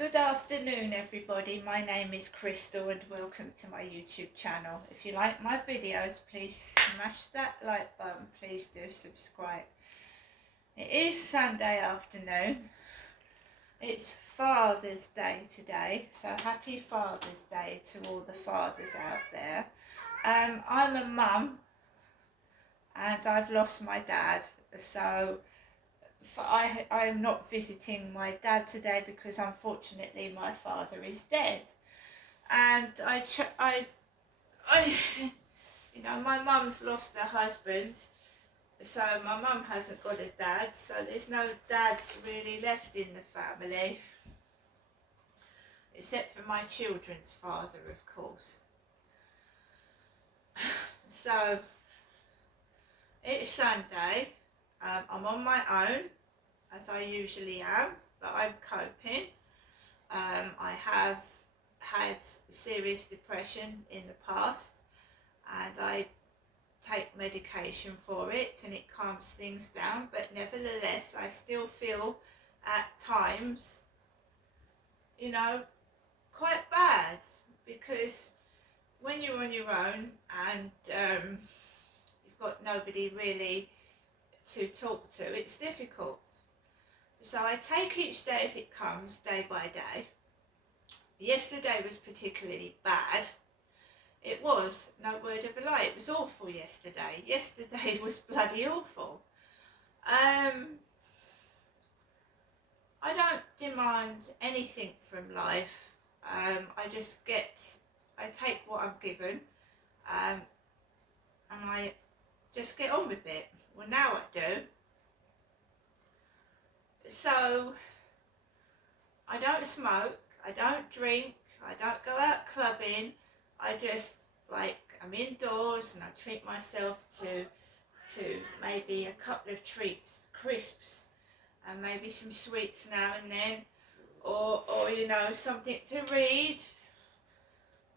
Good afternoon everybody, my name is Crystal and welcome to my YouTube channel. If you like my videos, please smash that like button, please do subscribe. It is Sunday afternoon, it's Father's Day today, so happy Father's Day to all the fathers out there. I'm a mum and I've lost my dad, so I am not visiting my dad today because unfortunately my father is dead. And you know, my mum's lost her husband, so my mum hasn't got a dad, so there's no dads really left in the family, except for my children's father, of course. So it's Sunday, I'm on my own, as I usually am, but I'm coping. I have had serious depression in the past and I take medication for it and it calms things down, but nevertheless I still feel at times, you know, quite bad, because when you're on your own and you've got nobody really to talk to, it's difficult. So I take each day as it comes, day by day. Yesterday was particularly bad. It was, no word of a lie, it was awful yesterday. Yesterday was bloody awful. I don't demand anything from life. I take what I'm given, and I just get on with it. Well, now I do. So I don't smoke, I don't drink, I don't go out clubbing. I just, like, I'm indoors and I treat myself to maybe a couple of treats, crisps, and maybe some sweets now and then, or you know, something to read,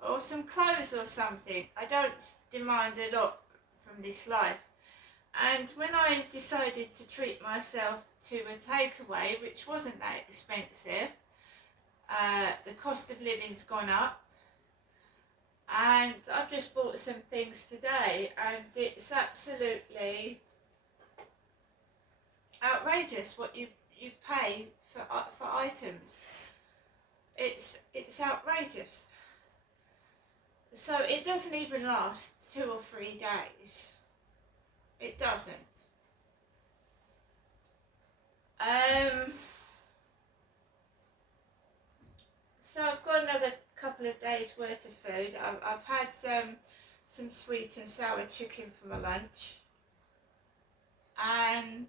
or some clothes or something. I don't demand a lot from this life. And when I decided to treat myself to a takeaway, which wasn't that expensive, the cost of living's gone up, and I've just bought some things today and it's absolutely outrageous what you pay for items. It's outrageous. So it doesn't even last 2 or 3 days. It doesn't. So I've got another couple of days worth of food. I've had some sweet and sour chicken for my lunch, and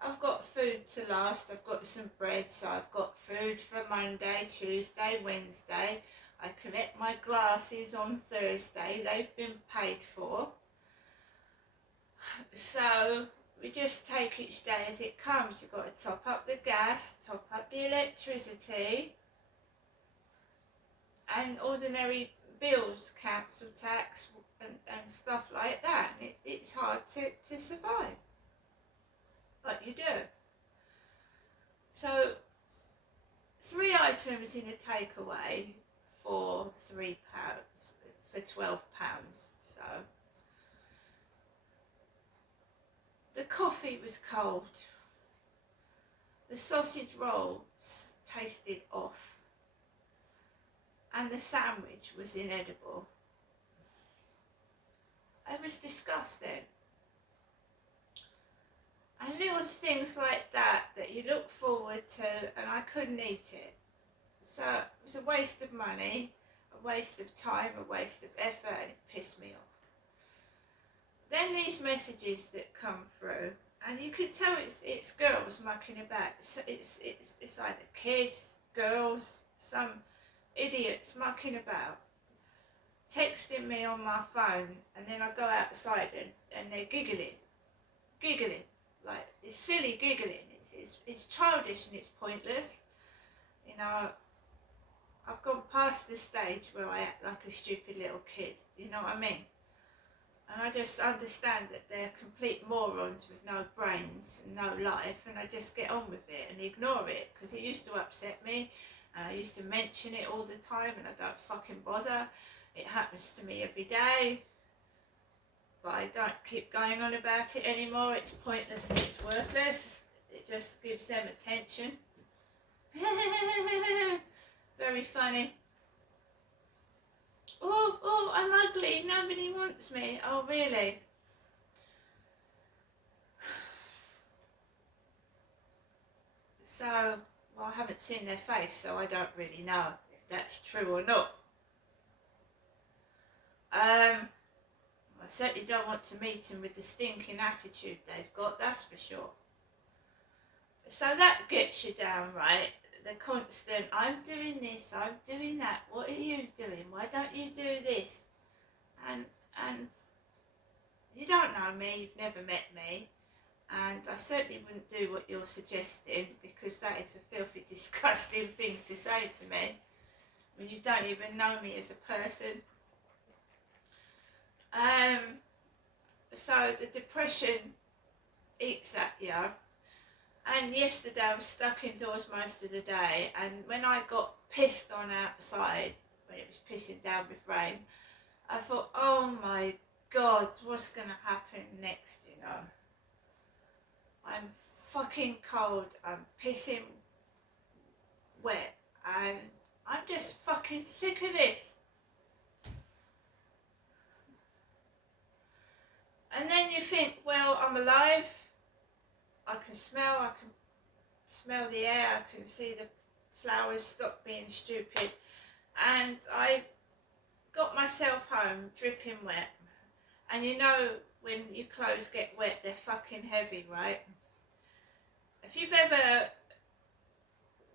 I've got food to last. I've got some bread, so I've got food for Monday, Tuesday, Wednesday. I collect my glasses on Thursday, they've been paid for. So we just take each day as it comes. You've got to top up the gas, top up the electricity, and ordinary bills, council tax and stuff like that. It's hard to survive, but you do. So 3 items in a takeaway for £3, for £12. So the coffee was cold, the sausage rolls tasted off, and the sandwich was inedible. It was disgusting. And little things like that you look forward to, and I couldn't eat it. So it was a waste of money, a waste of time, a waste of effort, and it pissed me off. Then these messages that come through, and you can tell it's girls mucking about. It's either kids, girls, some idiots mucking about, texting me on my phone, and then I go outside and they're giggling, like this silly giggling. It's childish and it's pointless. You know, I've gone past the stage where I act like a stupid little kid. You know what I mean? And I just understand that they're complete morons with no brains and no life, and I just get on with it and ignore it, because it used to upset me, and I used to mention it all the time, and I don't fucking bother. It happens to me every day, but I don't keep going on about it anymore. It's pointless and it's worthless. It just gives them attention. Very funny. Oh, I'm ugly, nobody wants me. Oh, really? So, well, I haven't seen their face, so I don't really know if that's true or not. I certainly don't want to meet them with the stinking attitude they've got, that's for sure. So that gets you down, right? The constant, I'm doing this, I'm doing that, what are you doing? Why don't you do this? And you don't know me, you've never met me, and I certainly wouldn't do what you're suggesting, because that is a filthy, disgusting thing to say to me when you don't even know me as a person. So the depression eats at you. And yesterday I was stuck indoors most of the day, and when I got pissed on outside, when it was pissing down with rain, I thought, oh my God, what's going to happen next, you know? I'm fucking cold, I'm pissing wet, and I'm just fucking sick of this. And then you think, well, I'm alive, I can smell the air, I can see the flowers stop being stupid, and I got myself home dripping wet. And you know when your clothes get wet, they're fucking heavy, right? If you've ever,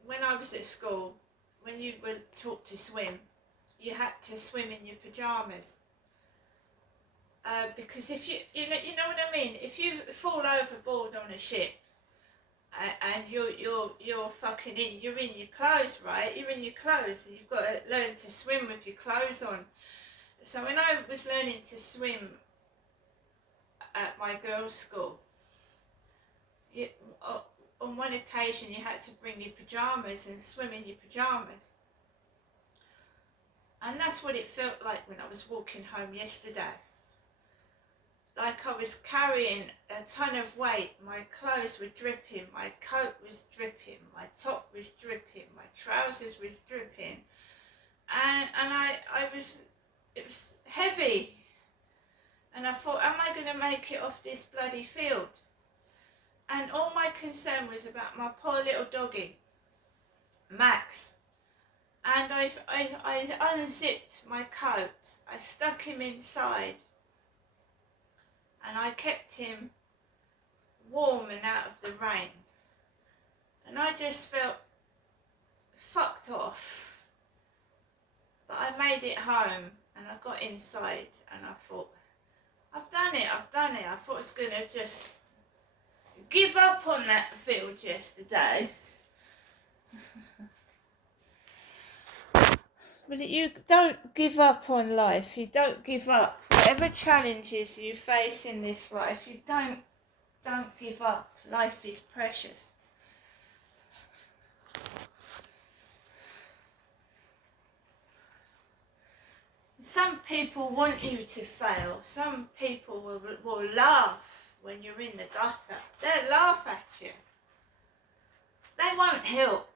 when I was at school, when you were taught to swim, you had to swim in your pyjamas. Because if you know what I mean, if you fall overboard on a ship, and you're fucking you're in your clothes, right? You're in your clothes, and you've got to learn to swim with your clothes on. So when I was learning to swim at my girls' school, on one occasion you had to bring your pyjamas and swim in your pyjamas. And that's what it felt like when I was walking home yesterday. Like I was carrying a ton of weight, my clothes were dripping, my coat was dripping, my top was dripping, my trousers was dripping, and it was heavy, and I thought, am I going to make it off this bloody field? And all my concern was about my poor little doggy, Max. And I unzipped my coat, I stuck him inside, and I kept him warm and out of the rain. And I just felt fucked off. But I made it home, and I got inside, and I thought, I've done it. I thought I was going to just give up on that field yesterday. But you don't give up on life. You don't give up. Whatever challenges you face in this life, you don't give up. Life is precious. Some people want you to fail. Some people will laugh when you're in the gutter. They'll laugh at you. They won't help.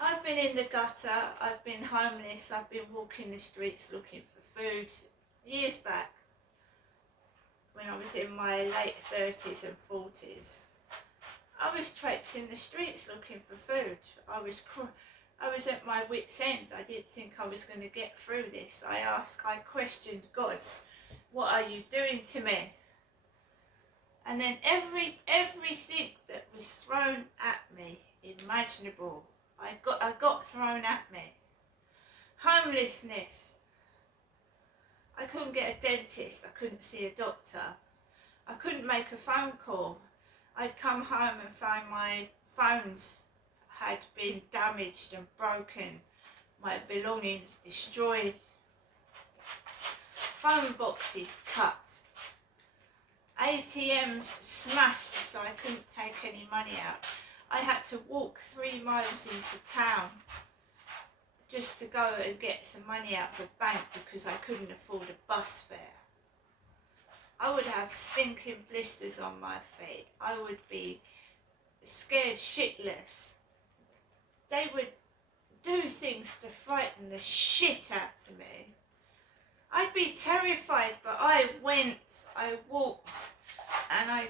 I've been in the gutter, I've been homeless, I've been walking the streets looking for food years back, when I was in my late 30s and 40s. I was traipsing the streets looking for food. I was at my wit's end. I didn't think I was going to get through this. I questioned God, what are you doing to me? And then everything that was thrown at me, imaginable, I got thrown at me. Homelessness. I couldn't get a dentist. I couldn't see a doctor. I couldn't make a phone call. I'd come home and find my phones had been damaged and broken. My belongings destroyed. phone boxes cut, ATMs smashed so I couldn't take any money out. I had to walk 3 miles into town just to go and get some money out of the bank because I couldn't afford a bus fare. I would have stinking blisters on my feet. I would be scared shitless. They would do things to frighten the shit out of me. I'd be terrified, but I went, I walked, and I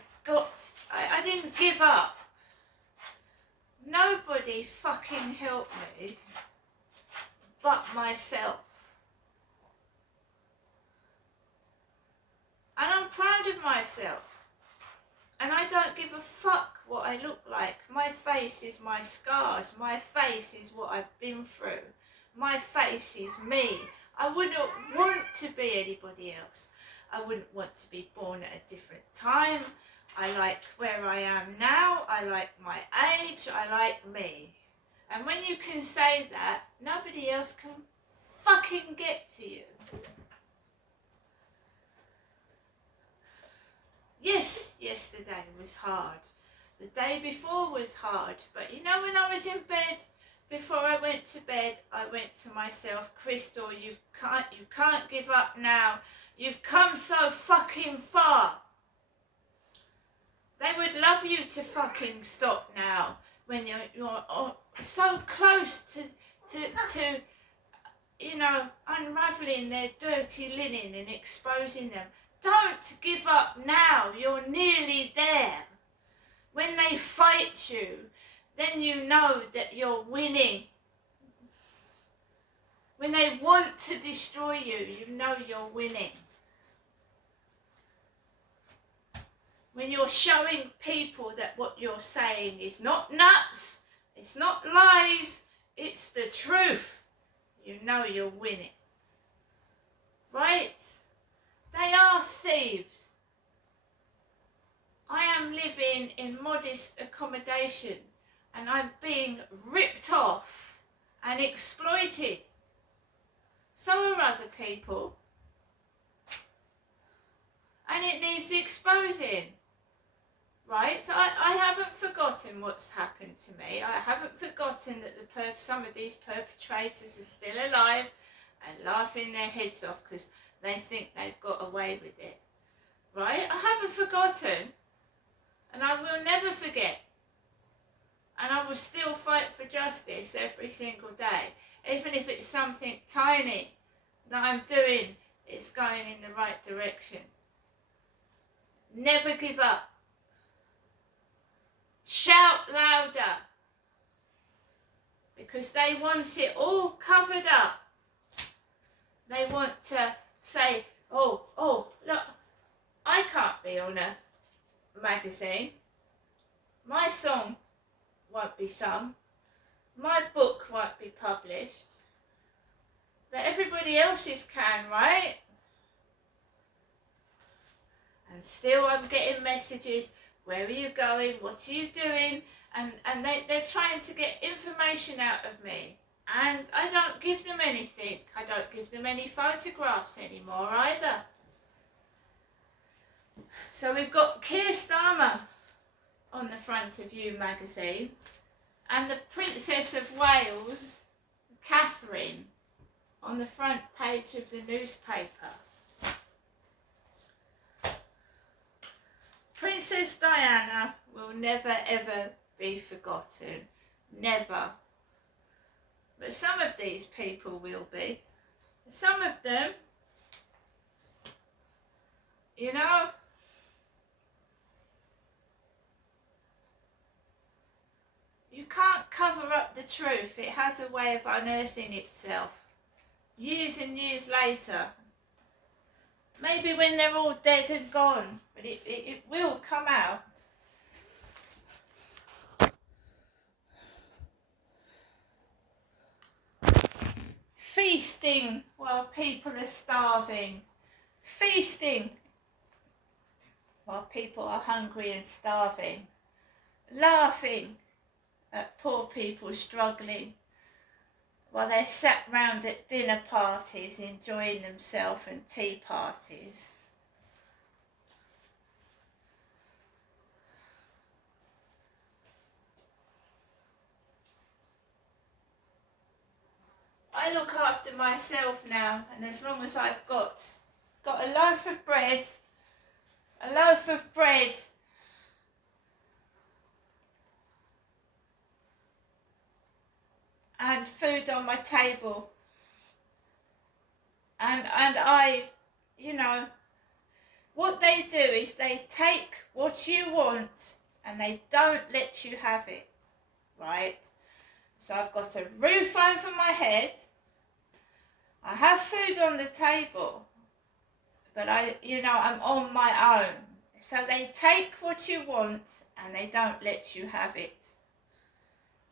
didn't give up. Nobody fucking helped me but myself. And I'm proud of myself. And I don't give a fuck what I look like. My face is my scars. My face is what I've been through. My face is me. I wouldn't want to be anybody else. I wouldn't want to be born at a different time. I like where I am now. I like my age. I like me. And when you can say that, nobody else can fucking get to you. Yes, yesterday was hard. The day before was hard. But you know, when I was in bed, before I went to bed, I went to myself, Crystal, you can't give up now. You've come so fucking far. They would love you to fucking stop now when you're so close to you know, unraveling their dirty linen and exposing them. Don't give up now. You're nearly there. When they fight you, then you know that you're winning. When they want to destroy you, you know you're winning. When you're showing people that what you're saying is not nuts, it's not lies, it's the truth, you know you're winning. Right? They are thieves. I am living in modest accommodation and I'm being ripped off and exploited. So are other people. And it needs exposing. Right? I haven't forgotten what's happened to me. I haven't forgotten that some of these perpetrators are still alive and laughing their heads off because they think they've got away with it. Right? I haven't forgotten. And I will never forget. And I will still fight for justice every single day. Even if it's something tiny that I'm doing, it's going in the right direction. Never give up. Shout louder. Because they want it all covered up. They want to say, oh, look, I can't be on a magazine. My song won't be sung. My book won't be published. But everybody else's can, right? And still I'm getting messages, where are you going, what are you doing? And they're trying to get information out of me. And I don't give them anything. I don't give them any photographs anymore either. So we've got Keir Starmer on the front of You magazine. And the Princess of Wales, Catherine, on the front page of the newspaper. Princess Diana will never ever be forgotten. Never. But some of these people will be. Some of them, you know, you can't cover up the truth. It has a way of unearthing itself. Years and years later. Maybe when they're all dead and gone. But it will come out. Feasting while people are starving. Feasting while people are hungry and starving. Laughing at poor people struggling while they're sat round at dinner parties enjoying themselves and tea parties. I look after myself now, and as long as I've got a loaf of bread, and food on my table, and I, you know, what they do is they take what you want and they don't let you have it, right? So I've got a roof over my head, I have food on the table, but I'm on my own. So they take what you want and they don't let you have it,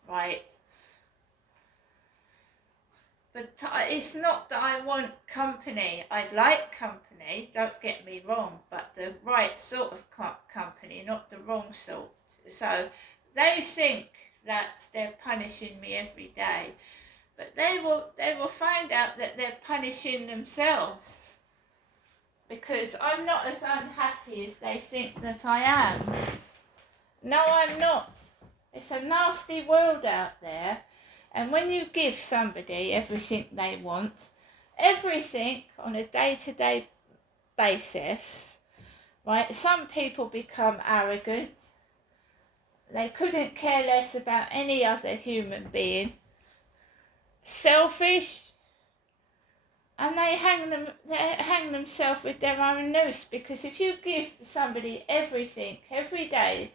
right? But it's not that I want company. I like company, don't get me wrong, but the right sort of company, not the wrong sort. So they think that they're punishing me every day, but they will find out that they're punishing themselves, because I'm not as unhappy as they think that I am. No, I'm not. It's a nasty world out there. And when you give somebody everything they want, everything on a day-to-day basis, right, some people become arrogant. They couldn't care less about any other human being. Selfish. And they hang themselves with their own noose, because if you give somebody everything every day,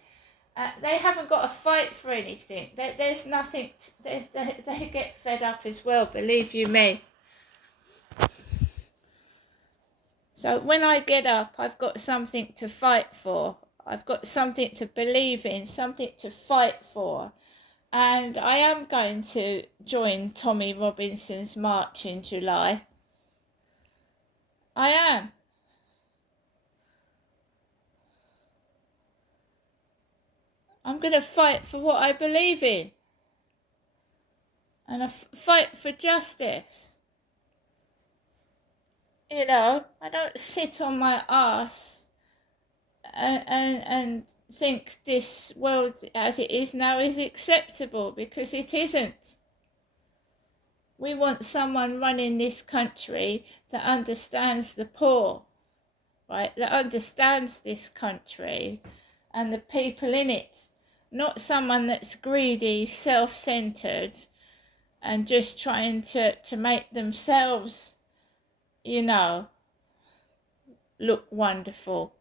they haven't got to fight for anything. There's nothing. They get fed up as well, believe you me. So when I get up, I've got something to fight for. I've got something to believe in, something to fight for. And I am going to join Tommy Robinson's march in July. I am. I'm going to fight for what I believe in. And I fight for justice. You know, I don't sit on my arse and think this world as it is now is acceptable, because it isn't. We want someone running this country that understands the poor, right? That understands this country and the people in it. Not someone that's greedy, self-centered, and just trying to make themselves, look wonderful.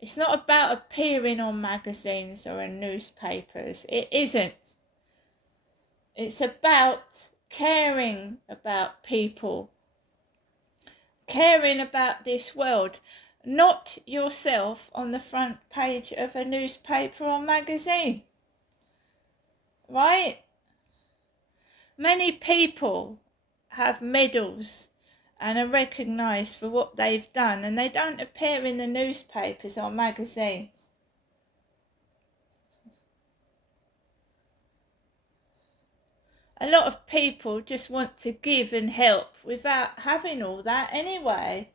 It's not about appearing on magazines or in newspapers. It isn't. It's about caring about people, caring about this world, not yourself on the front page of a newspaper or magazine, right? Many people have medals and are recognised for what they've done, and they don't appear in the newspapers or magazines. A lot of people just want to give and help without having all that anyway.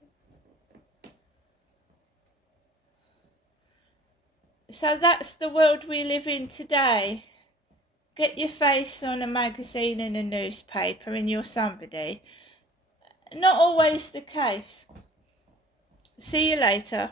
So that's the world we live in today. Get your face on a magazine and a newspaper and you're somebody. Not always the case. See you later.